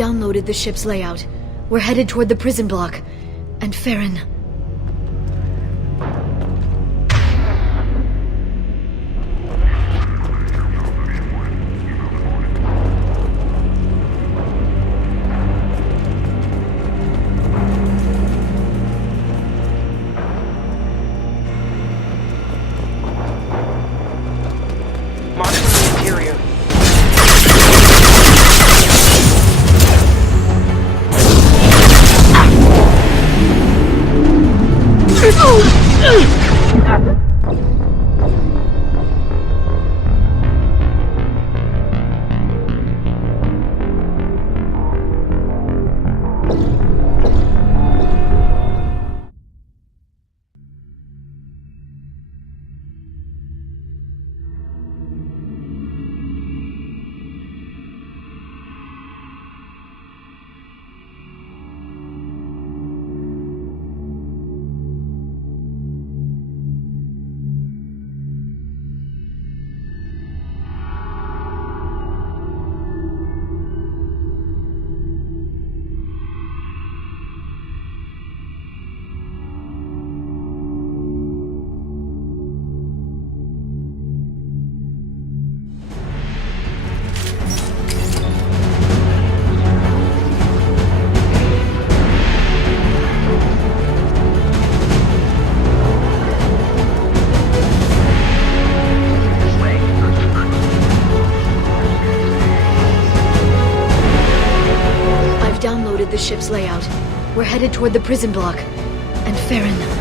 Downloaded the ship's layout. We're headed toward the prison block. And Farron... the ship's layout. We're headed toward the prison block. And Farron...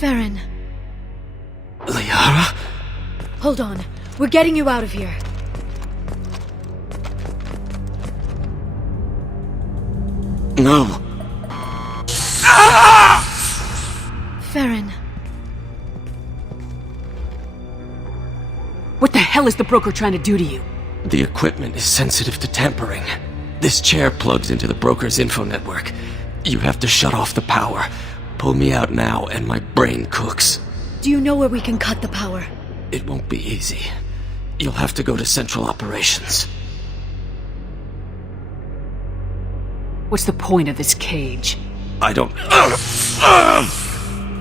Farron. Liara? Hold on. We're getting you out of here. No. Farron. What the hell is the broker trying to do to you? The equipment is sensitive to tampering. This chair plugs into the broker's info network. You have to shut off the power. Pull me out now and my brain cooks. Do you know where we can cut the power? It won't be easy. You'll have to go to Central Operations. What's the point of this cage? I don't...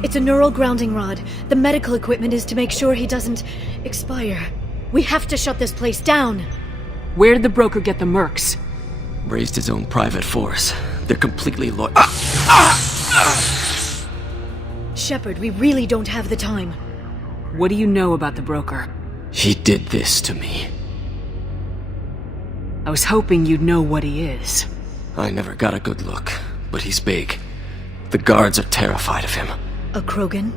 It's a neural grounding rod. The medical equipment is to make sure he doesn't expire. We have to shut this place down. Where did the broker get the mercs? Raised his own private force. They're completely Shepard, we really don't have the time. What do you know about the broker? He did this to me. I was hoping you'd know what he is. I never got a good look, but he's big. The guards are terrified of him. A Krogan?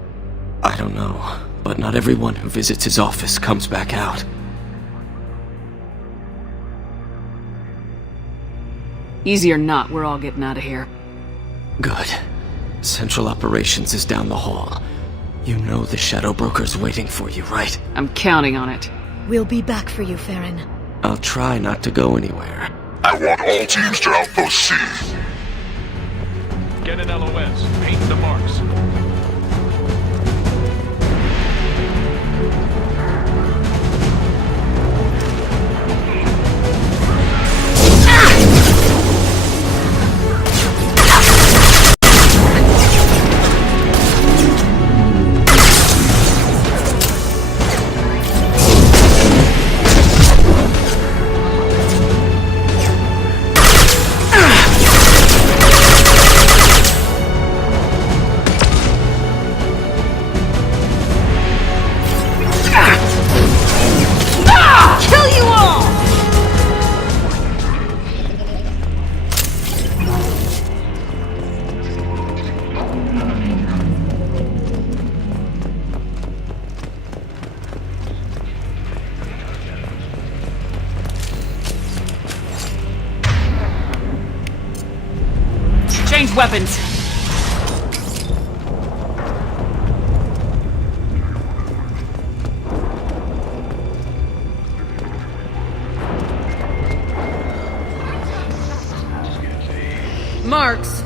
I don't know, but not everyone who visits his office comes back out. Easy or not, we're all getting out of here. Good. Central Operations is down the hall. You know the Shadow Broker's waiting for you, right? I'm counting on it. We'll be back for you, Farron. I'll try not to go anywhere. I want all teams to Outpost C. Get an LOS. Paint the marks. weapons. Marks.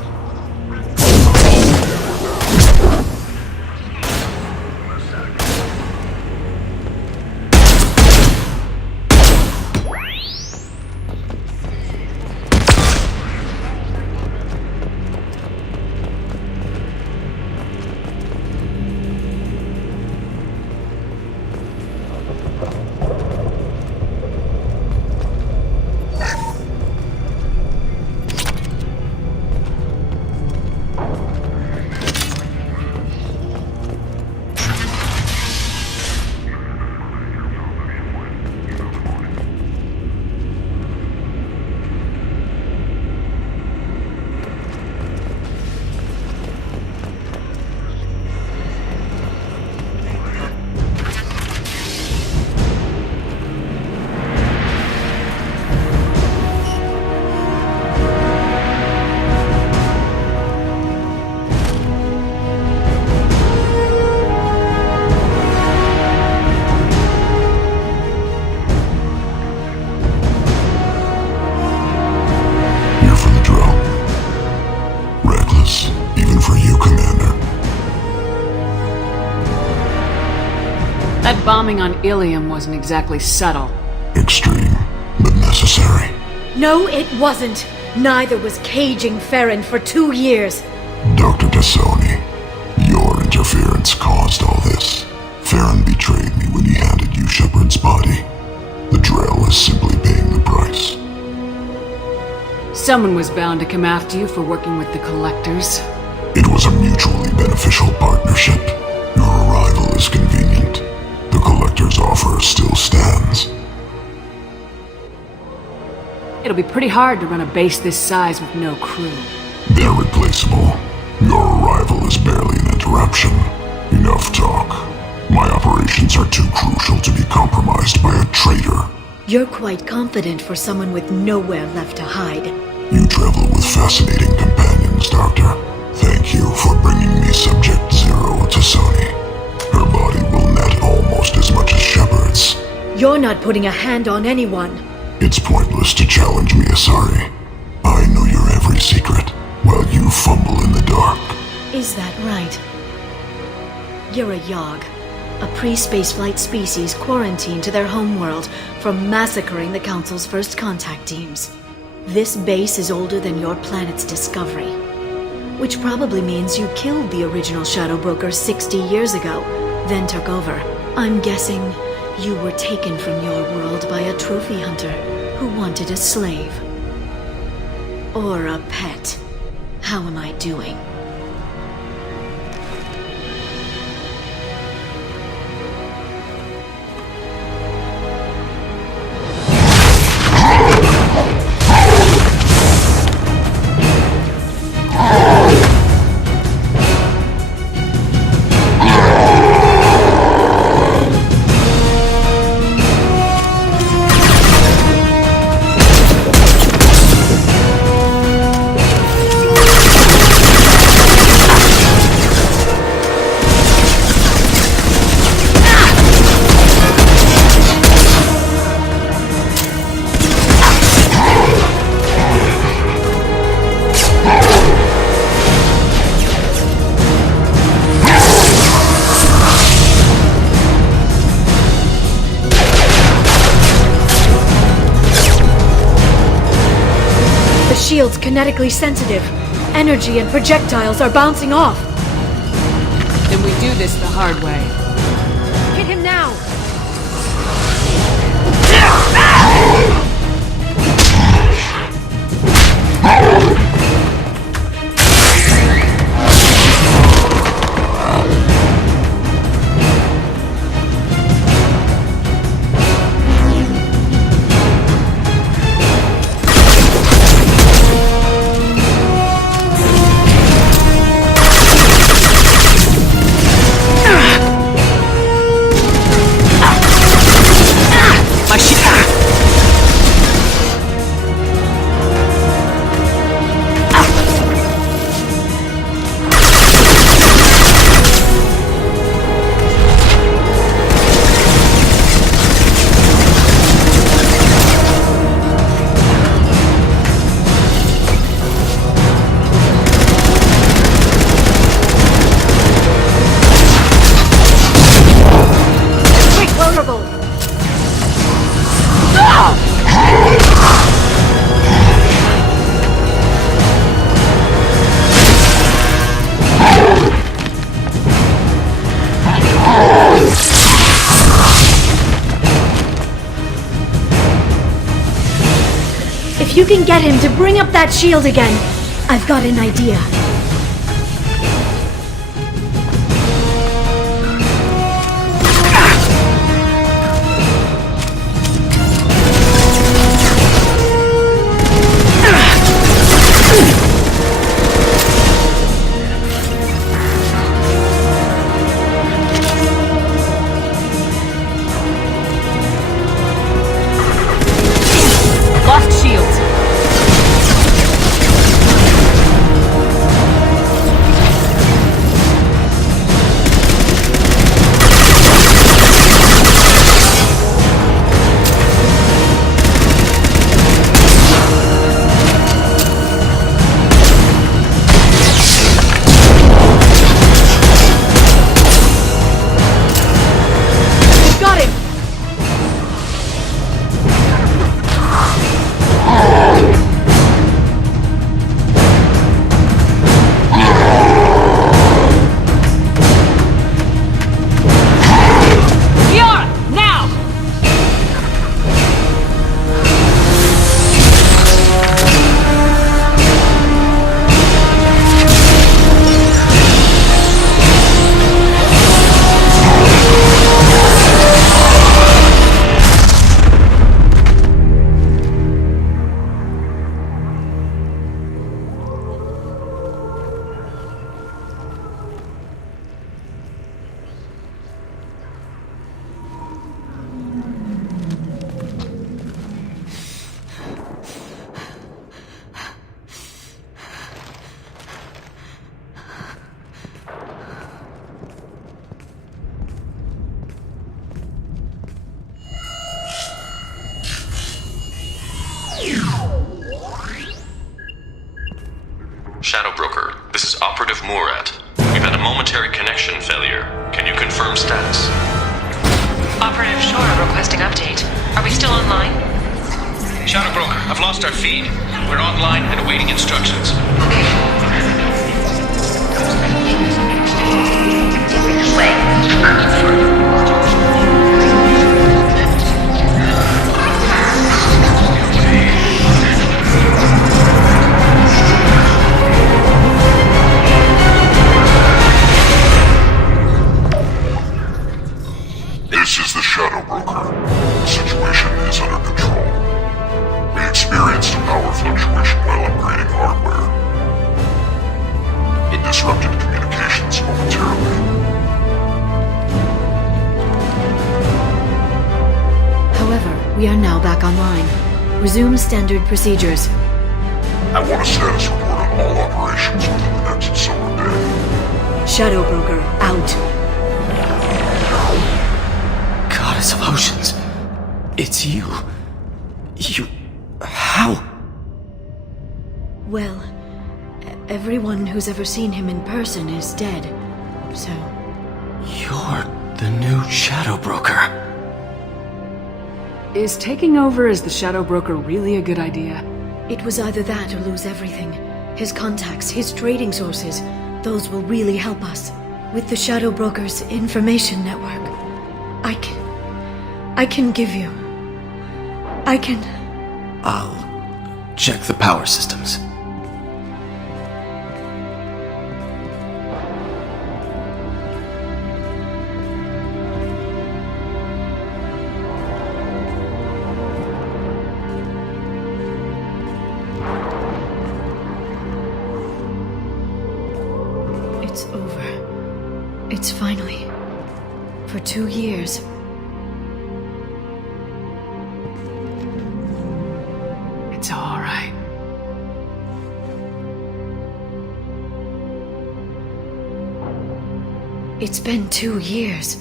That bombing on Ilium wasn't exactly subtle. Extreme, but necessary. No, it wasn't. Neither was caging Farron for 2 years. Dr. Tassoni, your interference caused all this. Farron betrayed me when he handed you Shepard's body. The Drell is simply paying the price. Someone was bound to come after you for working with the Collectors. It was a mutually beneficial partnership. Your arrival is convenient. The Collector's offer still stands. It'll be pretty hard to run a base this size with no crew. They're replaceable. Your arrival is barely an interruption. Enough talk. My operations are too crucial to be compromised by a traitor. You're quite confident for someone with nowhere left to hide. You travel with fascinating companions, Doctor. Thank you for bringing me Subject Zero to Sony. Her body will net almost as much as Shepard's. You're not putting a hand on anyone. It's pointless to challenge me, Asari. I know your every secret, while you fumble in the dark. Is that right? You're a Yogg, a pre-spaceflight species quarantined to their homeworld from massacring the Council's first contact teams. This base is older than your planet's discovery, which probably means you killed the original Shadow Broker 60 years ago, then took over. I'm guessing you were taken from your world by a trophy hunter who wanted a slave. Or a pet. How am I doing? Shield's kinetically sensitive. Energy and projectiles are bouncing off. Then we do this the hard way. Hit him now! If you can get him to bring up that shield again, I've got an idea. Lost shields. Got him! Kiara, now! Shadow Broker, this is Operative Murat. We've had a momentary connection failure. Can you confirm status? Operative Shore requesting update. Are we still online? Shadow Broker, I've lost our feed. We're online and awaiting instructions. This is the Shadow Broker. The situation is under control. We experienced a power fluctuation while upgrading hardware. It disrupted communications momentarily. However, we are now back online. Resume standard procedures. I want a status report on all operations within the next solar day. Shadow Broker, out. Goddess of Oceans. It's you. How? Well, everyone who's ever seen him in person is dead. So, You're the new Shadow Broker. Is taking over as the Shadow Broker really a good idea? it was either that or lose everything. His contacts, his trading sources, those will really help us. With the Shadow Broker's information network, I can give you. I'll check the power systems. It's over. It's finally. For 2 years. It's all right. It's been 2 years.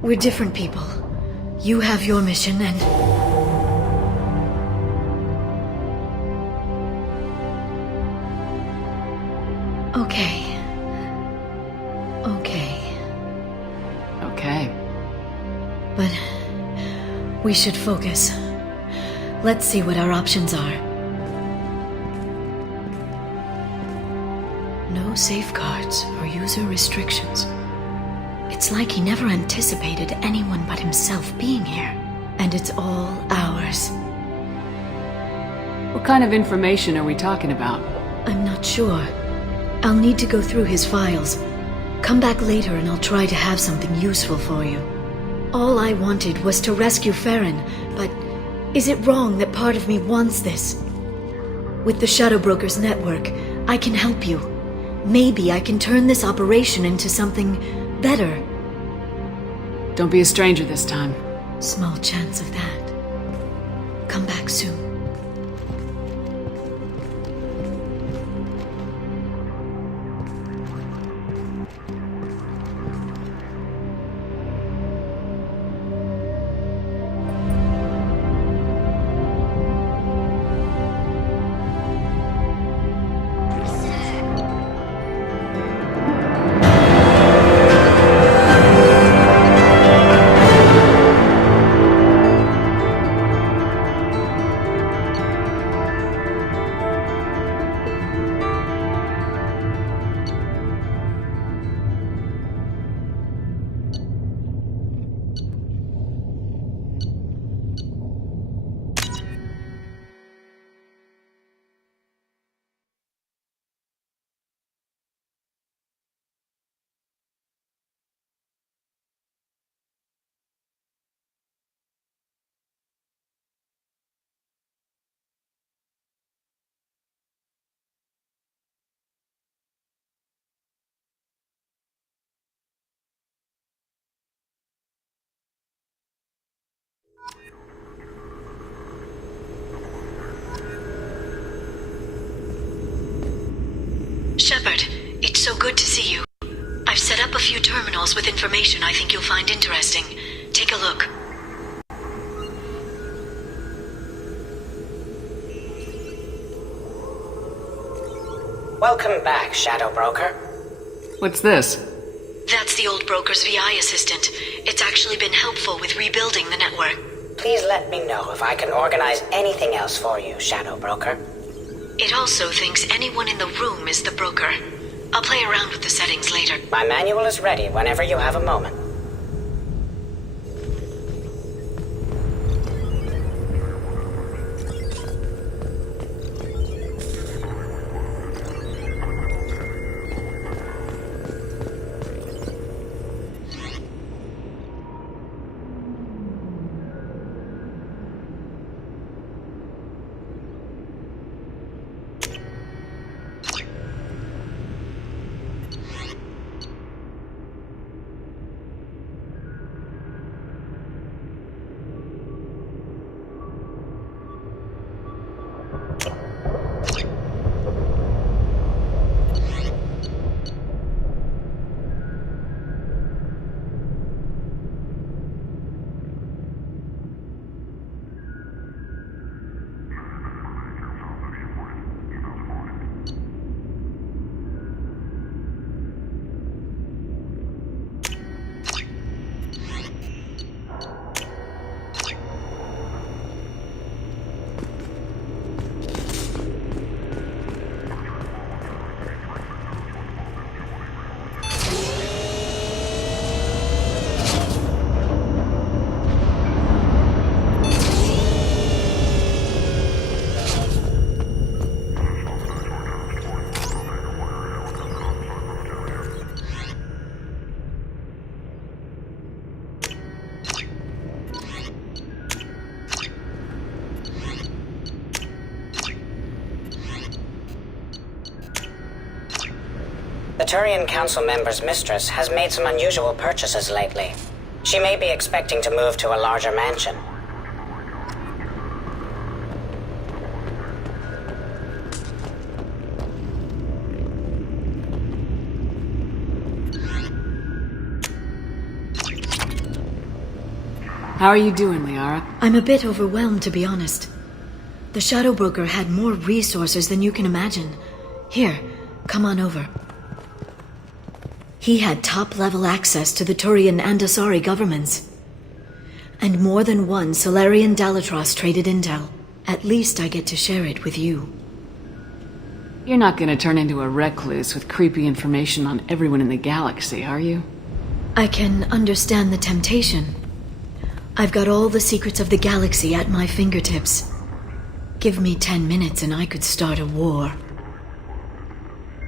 We're different people. You have your mission and... Okay. Okay. But we should focus. Let's see what our options are. No safeguards or user restrictions. It's like he never anticipated anyone but himself being here. And it's all ours. What kind of information are we talking about? I'm not sure. I'll need to go through his files. Come back later and I'll try to have something useful for you. All I wanted was to rescue Farron, but is it wrong that part of me wants this? With the Shadow Brokers network, I can help you. Maybe I can turn this operation into something better. Don't be a stranger this time. Small chance of that. Come back soon. Shepard, it's so good to see you. I've set up a few terminals with information I think you'll find interesting. Take a look. Welcome back, Shadow Broker. What's this? That's the old broker's VI assistant. It's actually been helpful with rebuilding the network. Please let me know if I can organize anything else for you, Shadow Broker. It also thinks anyone in the room is the broker. I'll play around with the settings later. My manual is ready whenever you have a moment. The Turian Council member's mistress has made some unusual purchases lately. She may be expecting to move to a larger mansion. How are you doing, Liara? I'm a bit overwhelmed, to be honest. The Shadow Broker had more resources than you can imagine. Here, come on over. He had top-level access to the Turian and Asari governments. And more than one Solarian Dalatros traded intel. At least I get to share it with you. You're not gonna turn into a recluse with creepy information on everyone in the galaxy, are you? I can understand the temptation. I've got all the secrets of the galaxy at my fingertips. Give me 10 minutes and I could start a war.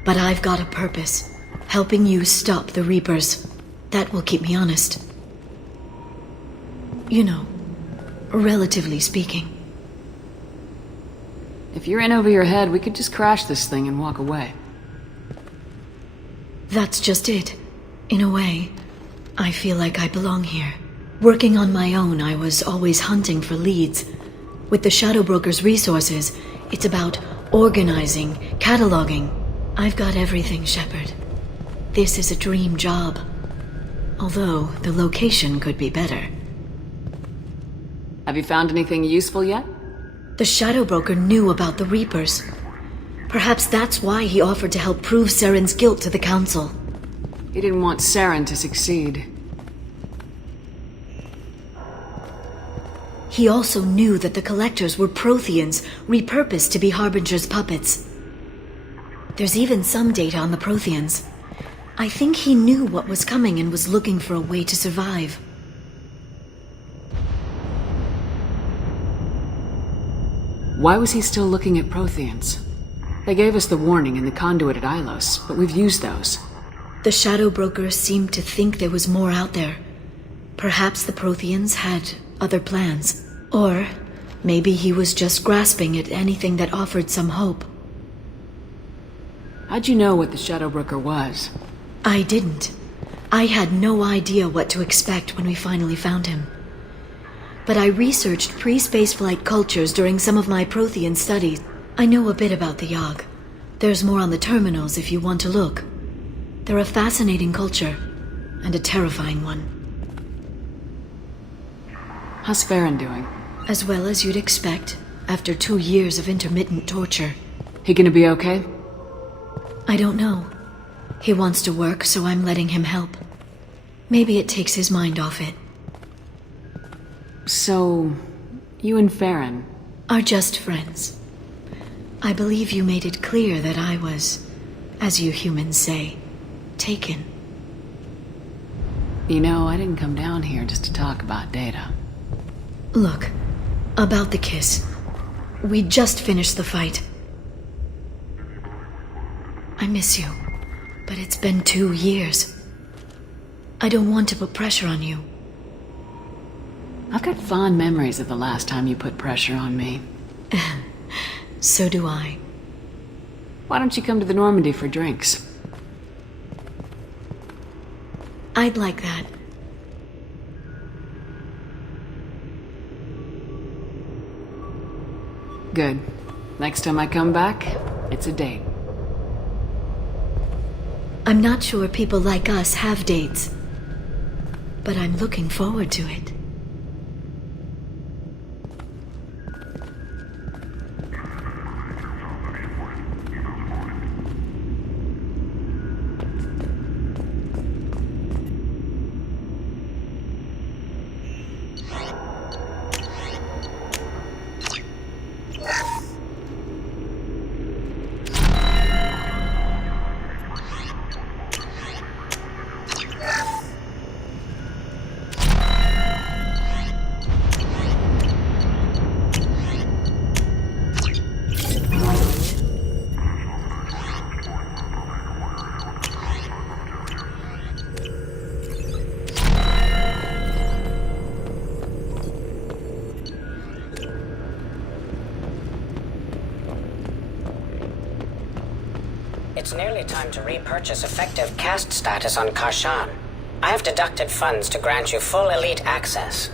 But I've got a purpose. Helping you stop the Reapers. That will keep me honest. You know, relatively speaking. If you're in over your head, we could just crash this thing and walk away. That's just it. In a way, I feel like I belong here. Working on my own, I was always hunting for leads. With the Shadow Broker's resources, it's about organizing, cataloging. I've got everything, Shepard. This is a dream job. Although, the location could be better. Have you found anything useful yet? The Shadow Broker knew about the Reapers. Perhaps that's why he offered to help prove Saren's guilt to the Council. He didn't want Saren to succeed. He also knew that the Collectors were Protheans, repurposed to be Harbinger's puppets. There's even some data on the Protheans. I think he knew what was coming and was looking for a way to survive. Why was he still looking at Protheans? They gave us the warning in the conduit at Ilos, but we've used those. The Shadow Broker seemed to think there was more out there. Perhaps the Protheans had other plans. Or maybe he was just grasping at anything that offered some hope. How'd you know what the Shadow Broker was? I didn't. I had no idea what to expect when we finally found him. But I researched pre-spaceflight cultures during some of my Prothean studies. I know a bit about the Yogg. There's more on the terminals if you want to look. They're a fascinating culture, and a terrifying one. How's Farron doing? As well as you'd expect, after 2 years of intermittent torture. He gonna be okay? I don't know. He wants to work, so I'm letting him help. Maybe it takes his mind off it. So, you and Farron are just friends. I believe you made it clear that I was, as you humans say, taken. You know, I didn't come down here just to talk about Data. Look, about the kiss. We just finished the fight. I miss you, but it's been 2 years. I don't want to put pressure on you. I've got fond memories of the last time you put pressure on me. So do I. Why don't you come to the Normandy for drinks? I'd like that. Good. Next time I come back, it's a date. I'm not sure people like us have dates, but I'm looking forward to it. It's nearly time to repurchase effective caste status on Karshan. I have deducted funds to grant you full elite access.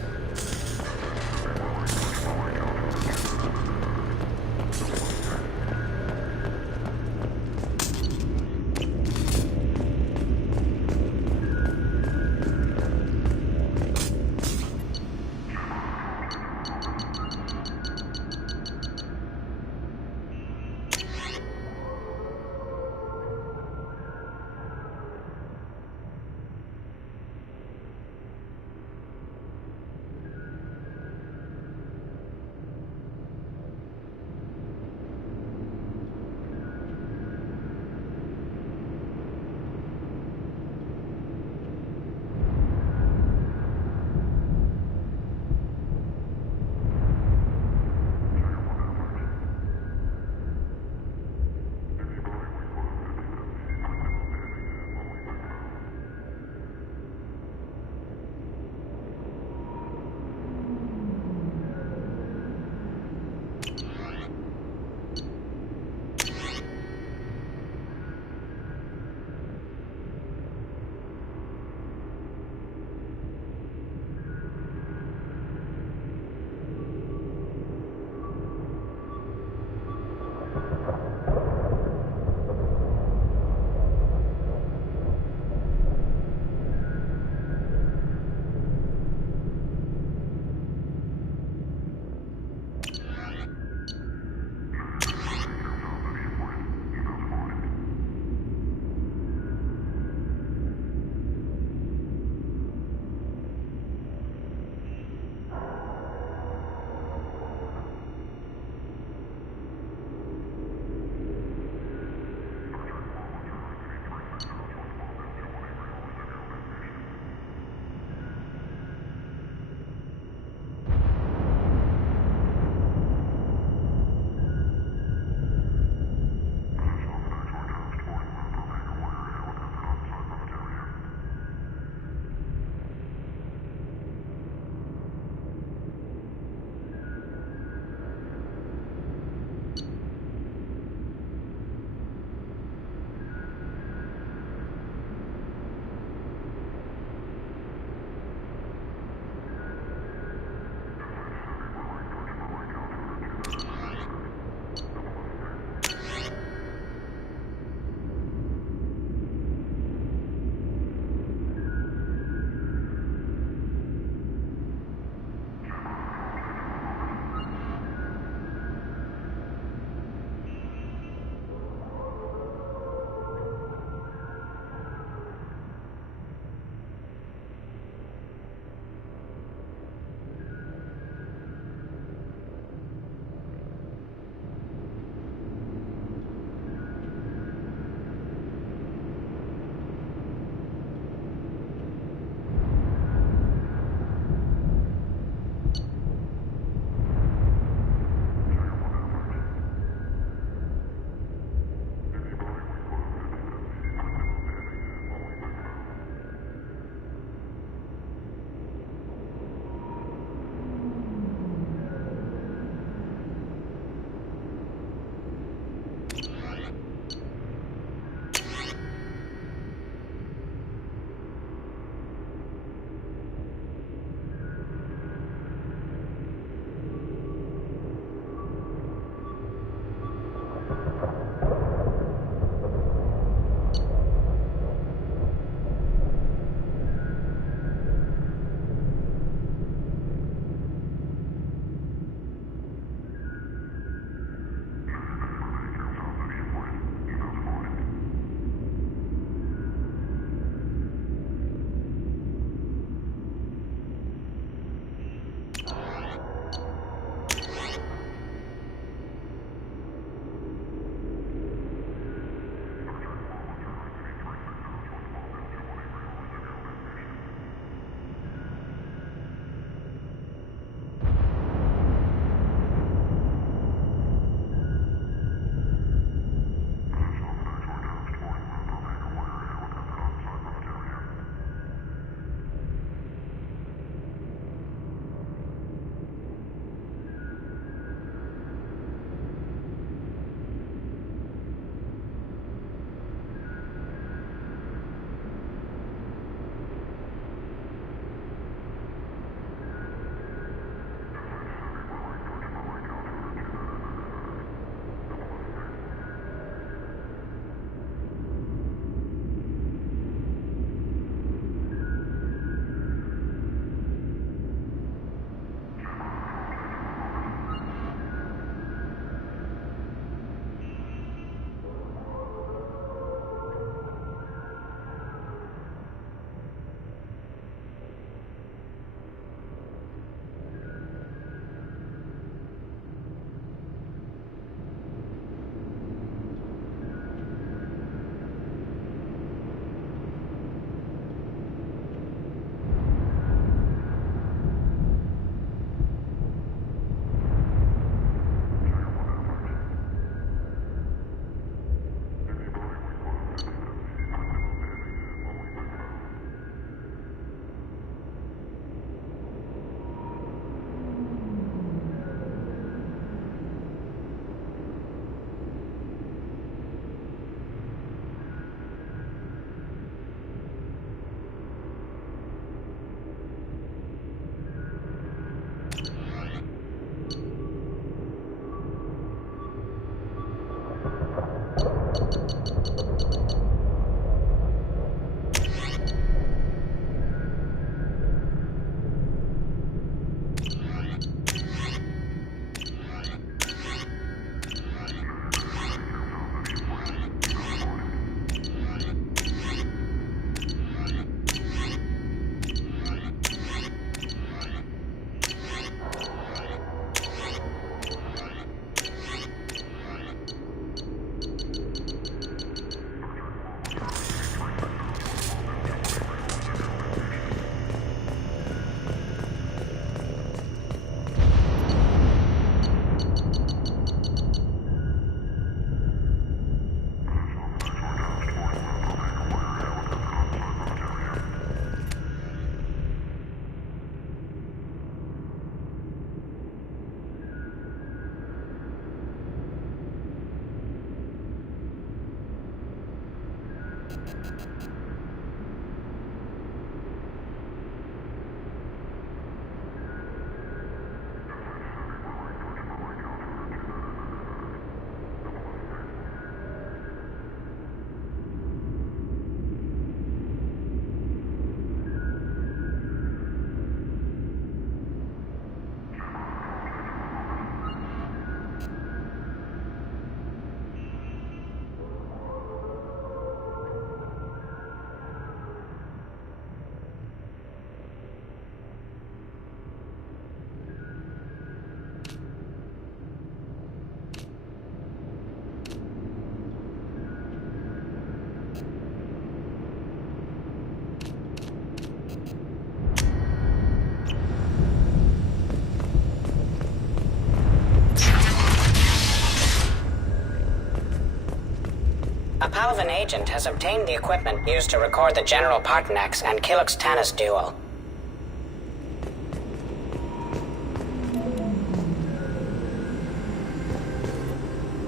Kelvin agent has obtained the equipment used to record the General Partenax and Killux-Tanis duel.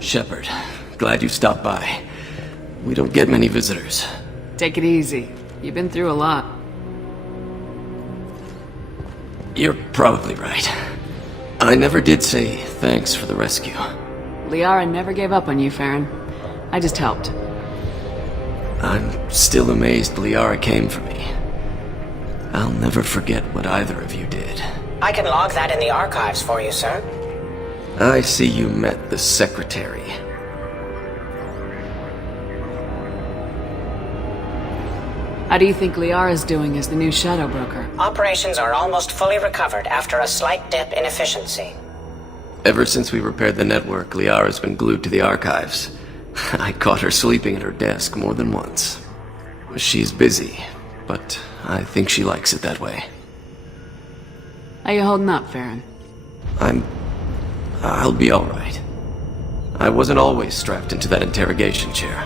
Shepard, glad you stopped by. We don't get many visitors. Take it easy. You've been through a lot. You're probably right. I never did say thanks for the rescue. Liara never gave up on you, Farron. I just helped. I'm still amazed Liara came for me. I'll never forget what either of you did. I can log that in the archives for you, sir. I see you met the Secretary. How do you think Liara's doing as the new Shadow Broker? Operations are almost fully recovered after a slight dip in efficiency. Ever since we repaired the network, Liara's been glued to the archives. I caught her sleeping at her desk more than once. She's busy, but I think she likes it that way. How you holding up, Farron? I'll be alright. I wasn't always strapped into that interrogation chair.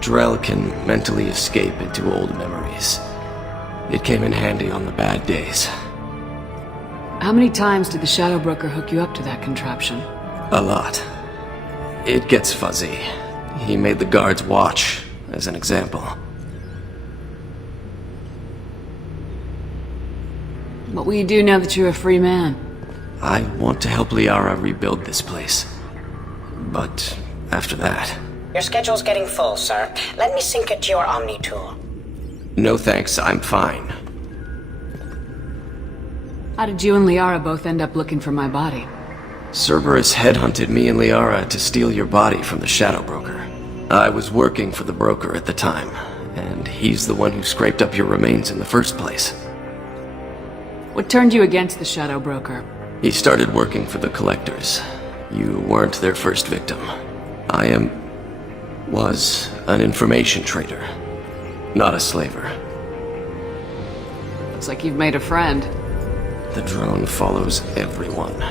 Drell can mentally escape into old memories. It came in handy on the bad days. How many times did the Shadow Broker hook you up to that contraption? A lot. It gets fuzzy. He made the guards watch, as an example. What will you do now that you're a free man? I want to help Liara rebuild this place. But after that... Your schedule's getting full, sir. Let me sync it to your Omni tool. No thanks, I'm fine. How did you and Liara both end up looking for my body? Cerberus headhunted me and Liara to steal your body from the Shadow Broker. I was working for the broker at the time, and he's the one who scraped up your remains in the first place. What turned you against the Shadow Broker? He started working for the Collectors. You weren't their first victim. I was an information trader, not a slaver. Looks like you've made a friend. The drone follows everyone.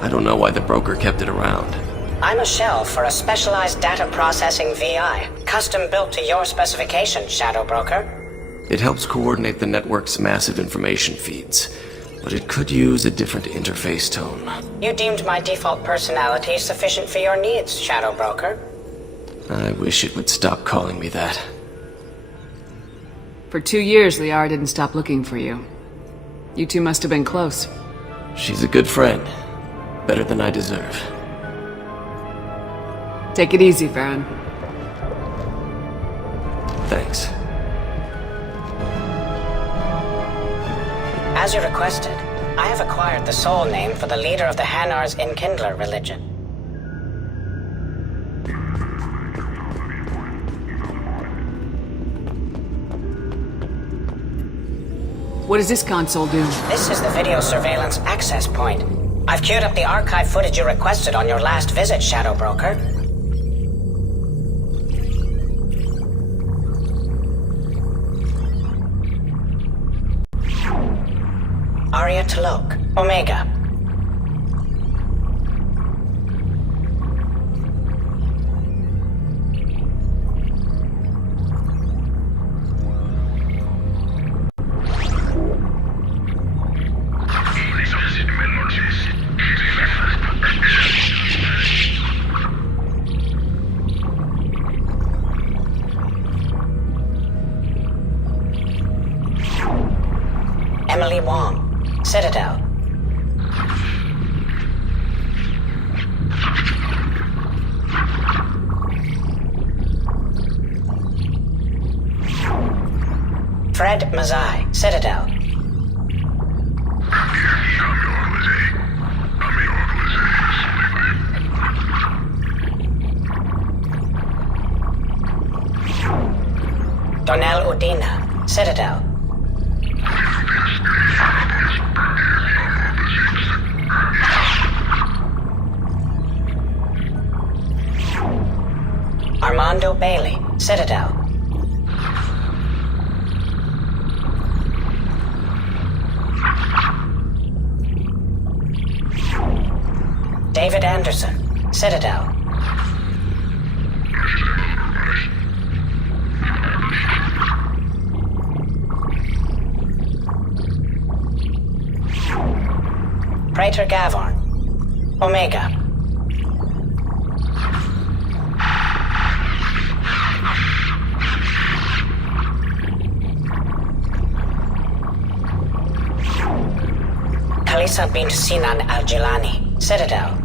I don't know why the broker kept it around. I'm a shell for a specialized data processing VI, custom built to your specifications, Shadow Broker. It helps coordinate the network's massive information feeds, but it could use a different interface tone. You deemed my default personality sufficient for your needs, Shadow Broker. I wish it would stop calling me that. For 2 years, Liara didn't stop looking for you. You two must have been close. She's a good friend. Better than I deserve. Take it easy, Farron. Thanks. As you requested, I have acquired the soul name for the leader of the Hanar's Enkindler religion. What does this console do? This is the video surveillance access point. I've queued up the archive footage you requested on your last visit, Shadow Broker. Arya T'Loak, Omega. Emily Wong, Citadel. Fred Mazai, Citadel. Donnell Udina, Citadel. Armando Bailey, Citadel. David Anderson, Citadel. Praetor Gavorn. Omega. Kalisa bint Sinan al-Jilani, Citadel.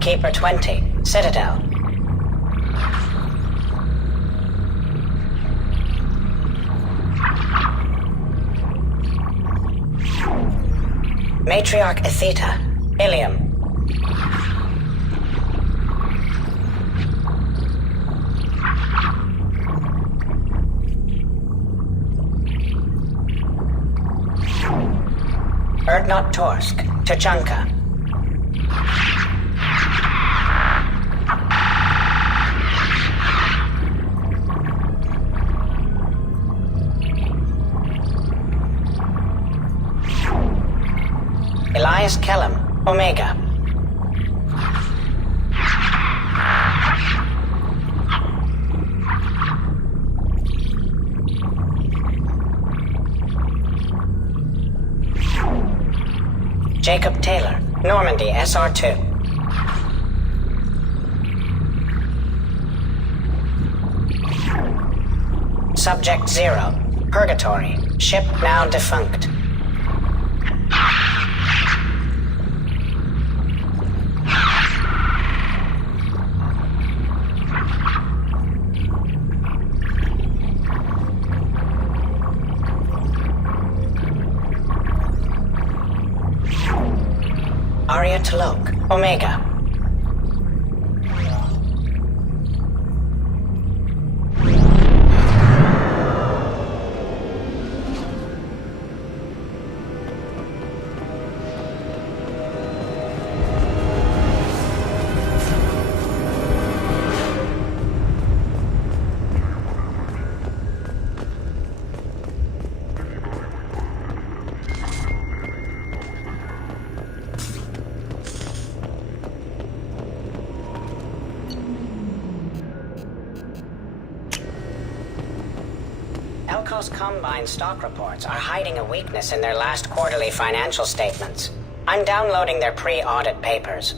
Keeper 20, Citadel. Matriarch Atheta, Ilium. Erdnot Torsk, Tachanka. Elias Kellum, Omega. Jacob Taylor, Normandy SR2. Subject 0, Purgatory, ship now defunct. Arya T'Loak, Omega. Elko's Combine stock reports are hiding a weakness in their last quarterly financial statements. I'm downloading their pre-audit papers.